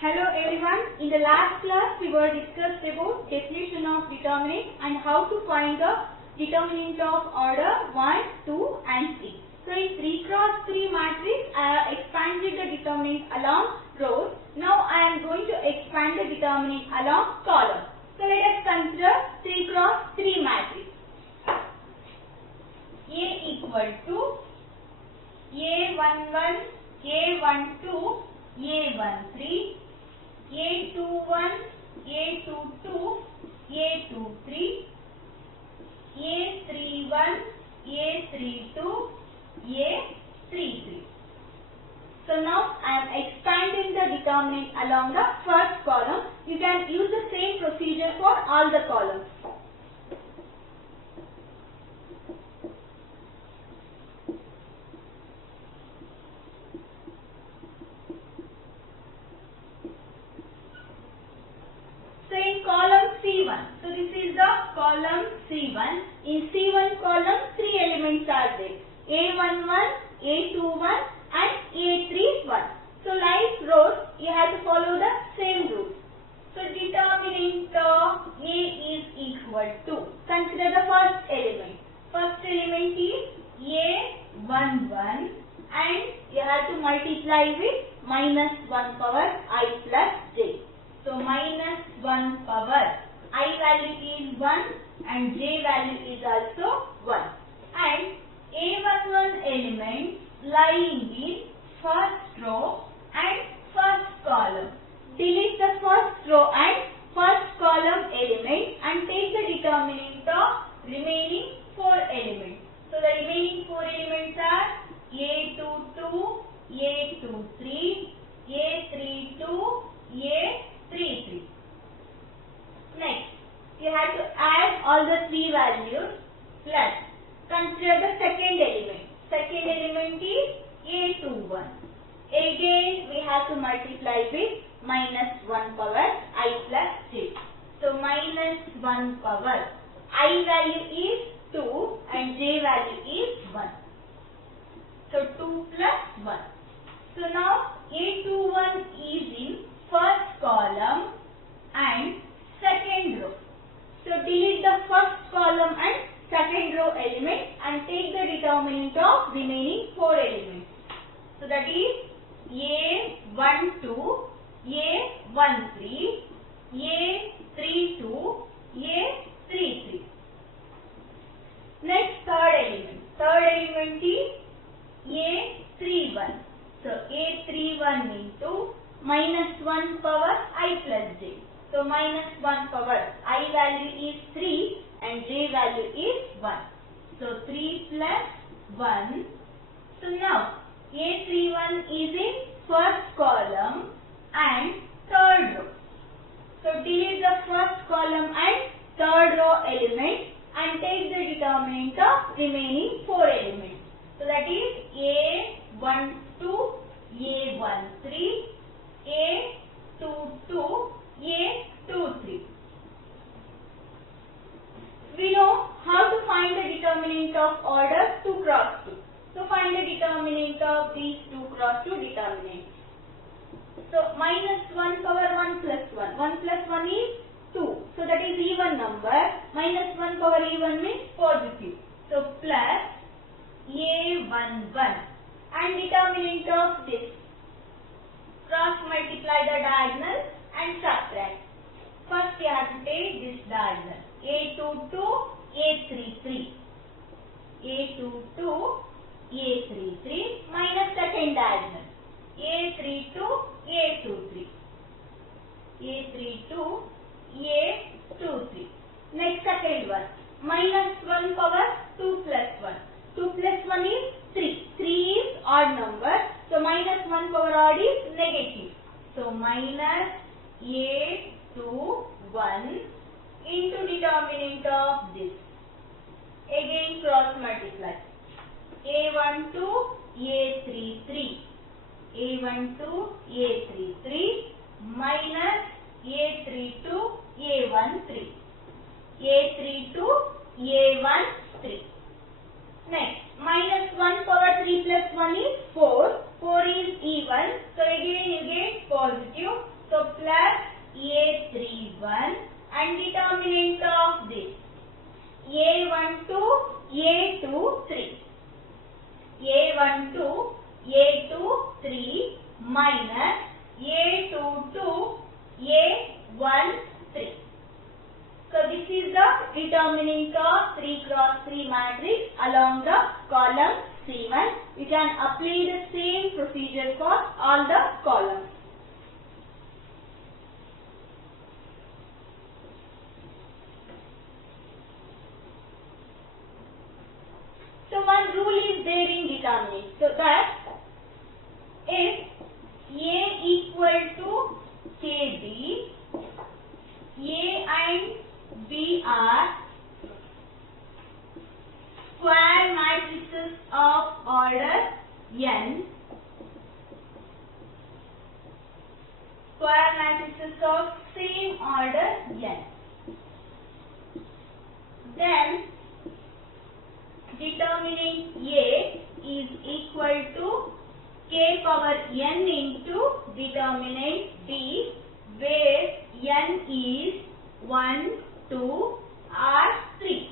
Hello everyone. In the last class we were discussed about definition of determinant and how to find the determinant of order 1, 2 and 3. So in 3 cross 3 matrix I have expanded the determinant along rows. Now I am going to expand the determinant along columns. So let us consider 3 cross 3 matrix. A equal to A11, A12, A13, A21, A22, A23, A31, A32, A33. So now I am expanding the determinant along the first column. You can use the same procedure for all the columns. So in column C1, so this is the column C1. In C1 column, 3 elements are there. A11, A21 and A31. So like rows, you have to follow the same rules. So determinant of A is equal to, consider the first element. First element is A11 and you have to multiply with minus 1 power I plus j. So minus 1 power I value is 1 and j value is also 1. And A11 element lying in first row and first column. Delete the first row and first column element and take the determinant of remaining 4 elements. So the remaining 4 elements are A22, A23, A32, A33. Next, you have to add all the 3 values plus consider the second element. Second element is A21. Again, we have to multiply with minus 1 power I plus j. So minus 1 power I value is 2 and j value is 1. So 2 plus 1. So now A21 is in first column and second row. So delete the first column and second row element and take the determinant of remaining 4 elements. So that is A12, A13, A32, A33. Next, third element. Third element is A31. So A31 into minus 1 power I plus j. So minus 1 power I value is 3 and j value is 1. So 3 plus 1. So now A31 is in first column and third row. So delete the first column and third row element and take the determinant of remaining 4 elements. So that is A12, A13, A22, A23. We know how to find the determinant of order 2 cross 2. So find the determinant of these 2 cross 2 determinants. So minus 1 power 1 plus 1. 1 plus 1 is 2. So that is even number. Minus 1 power even means positive. So plus A11 and determinant of this. Cross multiply the diagonal and subtract. First you have to take this diagonal. A22, A33. A22, A33 minus second diagonal. A32, A23. A32, A23. Next second one. Minus 1 power 2 plus 1. 2 plus 1 is 3. 3 is odd number. So minus 1 power odd is negative. So minus A21 into determinant of this. Again cross multiply. A12, A33. A12, A33 minus A32, A13. A32, A13. Next, minus 1 power 3 plus 1 is 4. 4 is even. So again you get positive. So and determinant of this A12, A23. A12, A23 minus A22, A13. So this is the determinant of 3 cross 3 matrix along the column C1. You can apply the same procedure for all the columns. So one rule is there in determinant. So that if A equal to KB, A and B are square matrices of order n, square matrices of same order n, then determinant A is equal to k power n into determinant B, where n is 1, 2 or 3.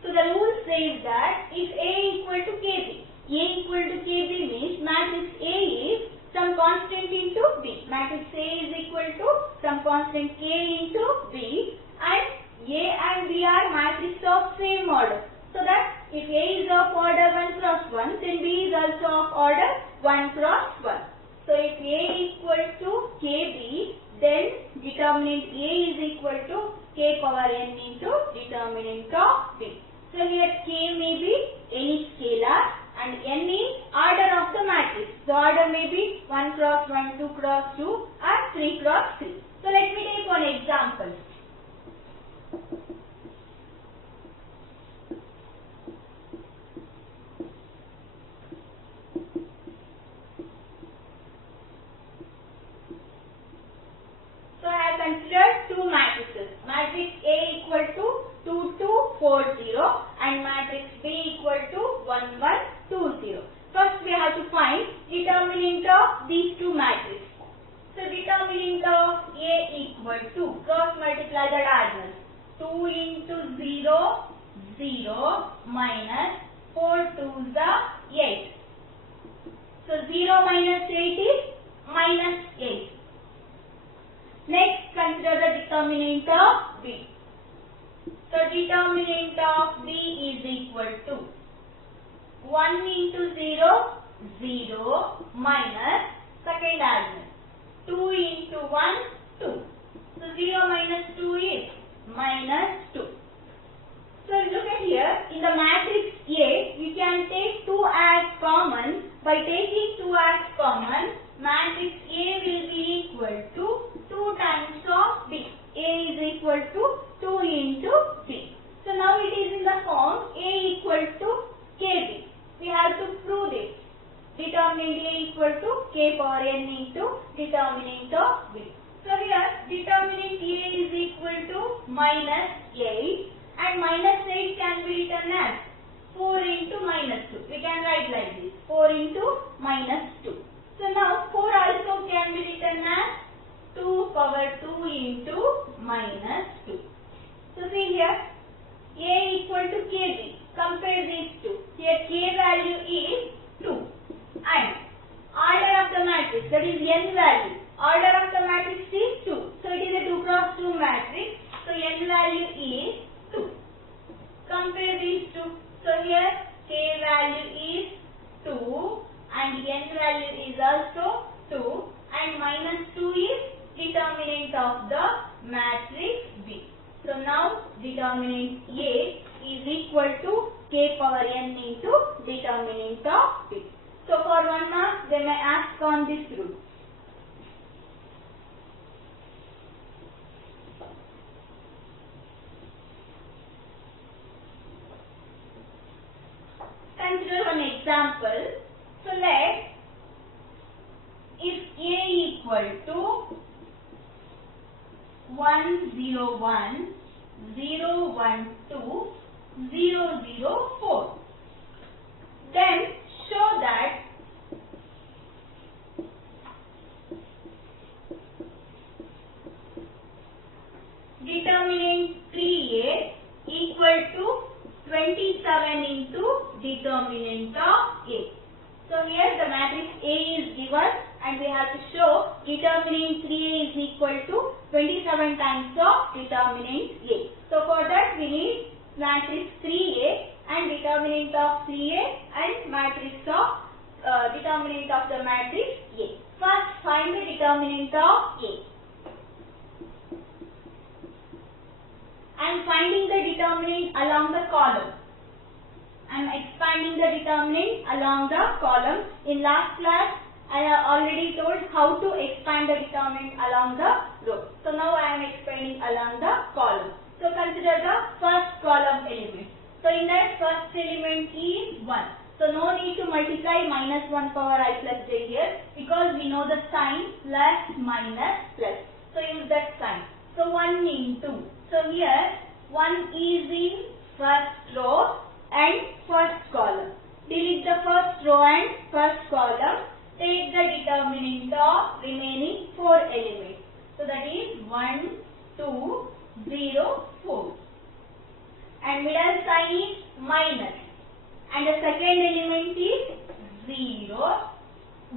So the rule says that if A equal to KB, A equal to KB means matrix A is some constant into B. Matrix A is equal to some constant K into B, and A and B are matrices of same order. So that if A is of order 1 cross 1, then B is also of order 1 cross 1. So if A equal to KB, then determinant A is equal to k power n into determinant of B. So here k may be any scalar and n is order of the matrix. The order may be 1 cross 1, 2 cross 2 or 3 cross 3. So let me take one example. Consider two matrices. Matrix A equal to 2, 2, 4, 0 and matrix B equal to 1, 1, 2, 0. First we have to find determinant of these two matrices. So determinant of A equal to, cross multiply the diagonals. 2 into 0, 0 minus 4 to the 8. So 0 minus 8 is minus 8. Next, consider the determinant of B. So, determinant of B is equal to 1 into 0, 0 minus second diagonal. 2 into 1, 2. So, 0 minus 2 is minus 2. So, look at here. In the matrix A, you can take 2 as common. By taking 2 as common, matrix A will be equal to 2 times of B. A is equal to 2 into B. So now it is in the form A equal to KB. We have to prove this. Determinant A equal to k power n into determinant of B. So here determinant A is equal to minus 8 and minus 8 can be written as 4 into minus 2. We can write like this, 4 into minus 2. So now 4 also can be written as 2 power 2 into minus 2. So see here, A equal to KB. Compare these two. Here K value is 2 and order of the matrix, that is n value. Order of the matrix is 2. So it is a 2 cross 2 matrix. So n value is 2. Compare these two. So here K value is 2 and n value is also 2 and minus 2 is determinant of the matrix B. So now determinant A is equal to k power n into determinant of B. So for 1 mark they may ask on this rule. Consider one example. So let if A equal to 1, 0, 1, 0, 1, 2, 0, 0, 4. Then show that determinant determinant of A. So here the matrix A is given and we have to show determinant 3A is equal to 27 times of determinant A. So for that we need matrix 3A and determinant of 3A and matrix of determinant of the matrix A. First find the determinant of A. I am finding the determinant along the column. I am expanding the determinant along the column. In last class, I have already told how to expand the determinant along the row. So now I am expanding along the column. So consider the first column element. So in that first element is 1. So no need to multiply minus 1 power I plus j here because we know the sign plus minus plus. So use that sign. So 1 into. So here 1 is in first row and first column. Delete the first row and first column. Take the determinant of remaining 4 elements. So that is 1, 2, 0, 4. And middle sign is minus. And the second element is 0.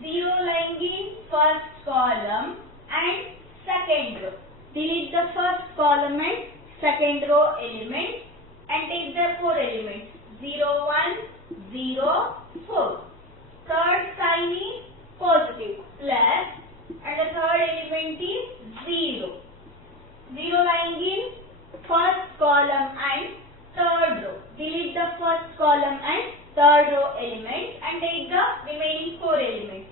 0 lying in first column and second row. Delete the first column and second row element and take the 4 elements 0, 1, 0, 4. Third sign is positive plus and the third element is 0. 0 lying in first column and third row. Delete the first column and third row element and take the remaining 4 elements.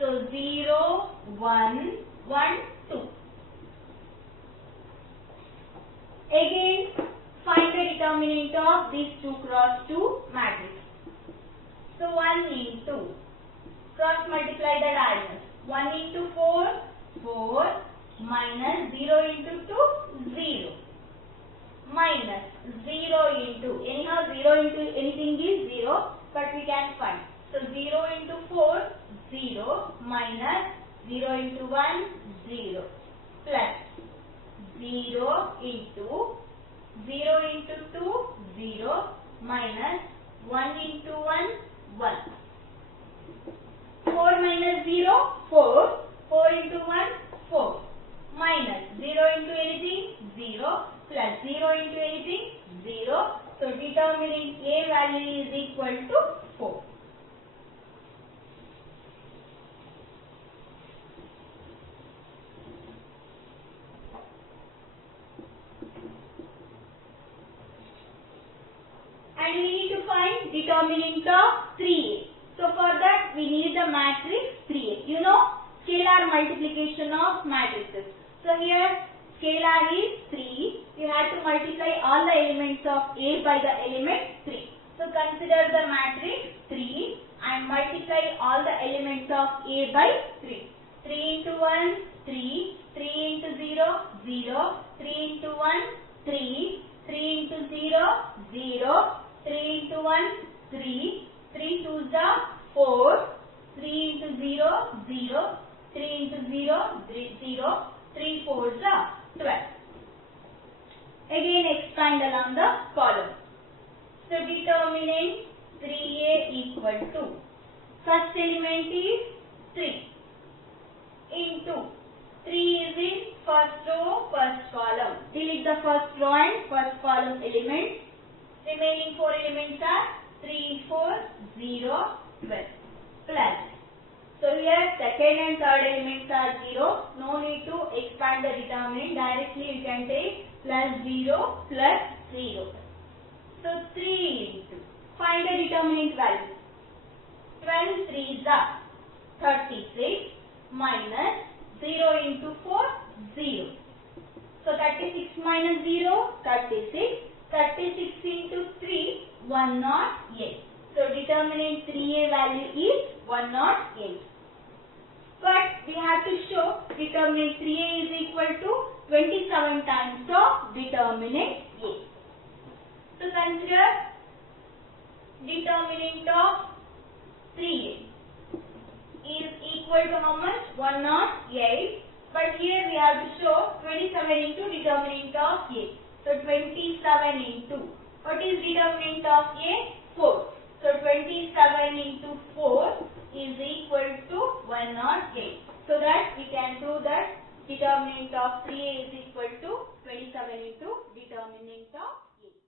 So 0, 1, 1, 2. Again, find the determinant of these 2 cross 2 matrix. So 1 into, cross multiply the diagonals. 1 into 4, 4, minus 0 into 2, 0. Minus 0 into, anyhow 0 into anything is 0, but we can find. So 0 into 4, 0, minus 0 into 1, 0, plus 0 into 2, 0, minus 1 into 1, 1. 4 minus 0, 4. 4 into 1, 4. Minus 0 into anything, 0. Plus 0 into anything, 0. So determinant A value is equal to 4. And we need to find determinant of 3A. So for that we need the matrix 3A. You know scalar multiplication of matrices. So here scalar is 3. You have to multiply all the elements of A by the element 3. So consider the matrix 3 and multiply all the elements of A by 3. 3 into 1, 3. 3 into 0, 0. 3 into 1, 3. 3 into 0, 0. 3 into 1, 3. 3 2s are 4. 3 into 0, 0. 3 into 0, 0. 3 4s are 12. Again expand along the column. So determinant 3A equal to, first element is 3 into 3 is in first row, first column. Delete the first row and first column elements. Remaining 4 elements are 3, 4, 0, 12. Plus. So here second and third elements are 0. No need to expand the determinant. Directly you can take plus 0 plus 0. So 3 into. Find the determinant value. 12 3s are 36 minus 0 into 4, 0. So 36 minus 0, 36. 36 into 3, 108. So determinant 3A value is 108. But we have to show determinant 3A is equal to 27 times of determinant A. So consider determinant of 3A is equal to how much? 108. But here we have to show 27 into determinant of A. So 27 into, what is determinant of A? 4. So 27 into 4 is equal to 108. So that we can prove that determinant of 3a is equal to 27 into determinant of a.